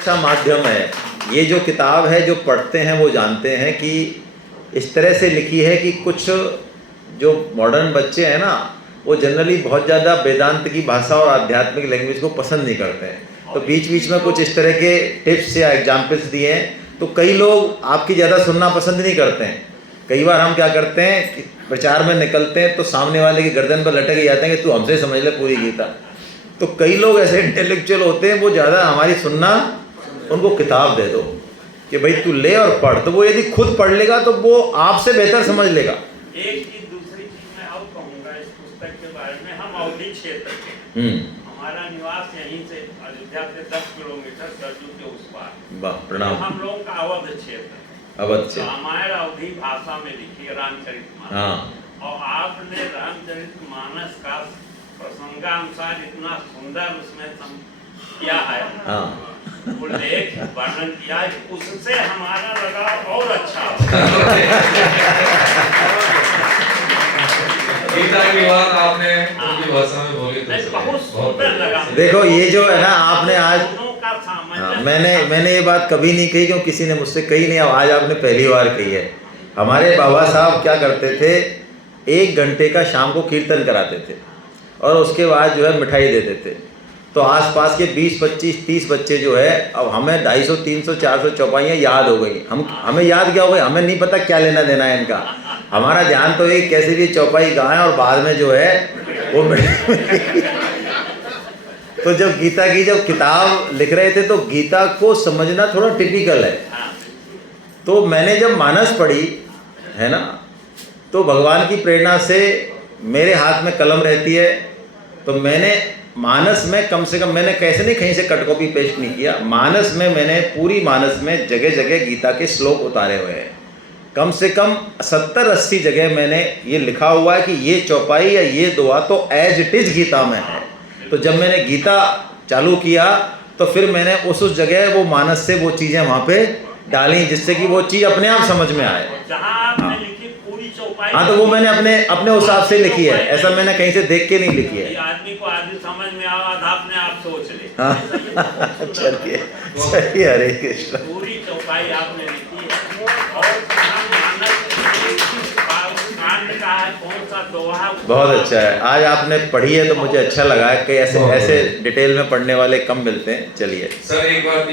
अच्छा माध्यम है। ये जो किताब है, जो पढ़ते हैं वो जानते हैं कि इस तरह से लिखी है कि कुछ जो मॉडर्न बच्चे हैं ना, वो जनरली बहुत ज़्यादा वेदांत की भाषा और आध्यात्मिक लैंग्वेज को पसंद नहीं करते हैं। तो बीच बीच में कुछ इस तरह के टिप्स या एग्जाम्पल्स दिए हैं, तो कई लोग आपकी ज़्यादा सुनना पसंद नहीं करते हैं। कई बार हम क्या करते हैं कि प्रचार में निकलते हैं तो सामने वाले की गर्दन पर लटक ही जाते हैं कि तू हमसे समझ ले पूरी गीता। तो कई लोग ऐसे इंटेलेक्चुअल होते हैं, वो ज़्यादा हमारी सुनना, उनको किताब दे दो कि भाई तू ले और पढ़, तो वो यदि खुद पढ़ लेगा तो वो आपसे बेहतर समझ लेगा। एक चीज, दूसरी चीज मैं और कहूँगा इस पुस्तक के बारे में। हम अवधि क्षेत्र के, हमारा निवास यहीं से अयोध्या से 10 किलोमीटर सरजू के उस पार। वाह, प्रणाम। हम लोगों का अवध क्षेत्र, अवध क्षेत्र, रामायण अवधि भाषा में लिखी है, रामचरितमानस। हाँ। और आपने रामचरितमानस का प्रसंगानुसार इतना सुंदर उसमें किया है, हाँ, उल्लेख वर्णन किया है, उससे हमारा लगाव और अच्छा गीता की बात आपने उनकी भाषा में बोली तो बहुत सुंदर लगा। देखो ये जो है ना, आपने आज, दोनों का सामंजस्य, मैंने ये बात कभी नहीं कही, क्योंकि किसी ने मुझसे कही नहीं, अब आज आपने पहली बार कही है। हमारे बाबा साहब क्या करते थे, 1 घंटे का शाम को कीर्तन कराते थे और उसके बाद जो है मिठाई देते थे। तो आसपास के 20, 25, 30 बच्चे जो है, अब हमें 250, 300, 400 चौपाइयाँ याद हो गई। हमें याद क्या हो गई, हमें नहीं पता क्या लेना देना है इनका। हमारा ध्यान तो एक कैसे भी चौपाई गाएं और बाद में जो है वो तो जब गीता की जब किताब लिख रहे थे तो गीता को समझना थोड़ा टिपिकल है। तो मैंने जब मानस पढ़ी है ना, तो भगवान की प्रेरणा से मेरे हाथ में कलम रहती है, तो मैंने मानस में कम से कम, मैंने कैसे नहीं कहीं से कट कॉपी पेस्ट नहीं किया, मानस में मैंने पूरी मानस में जगह जगह गीता के श्लोक उतारे हुए हैं। कम से कम 70-80 जगह मैंने ये लिखा हुआ है कि ये चौपाई या ये दुआ तो एज इट इज गीता में है। तो जब मैंने गीता चालू किया तो फिर मैंने उस जगह वो मानस से वो चीज़ें वहाँ पे डाली, जिससे कि वो चीज़ अपने आप समझ में आए। हाँ, तो वो मैंने अपने हिसाब से लिखी है, ऐसा मैंने कहीं से देख के नहीं लिखी है। आदमी को आदमी समझ में आधा अपने आप सोच ले। हाँ, चलिए, सही, हरे कृष्ण। पूरी चौपाई आपने लिखी है और कौन सा दोहा, बहुत अच्छा है। आज आपने पढ़ी है तो मुझे अच्छा लगा है कि ऐसे डिटेल में पढ़ने वाले कम मिलते हैं। चलिए सर, एक बात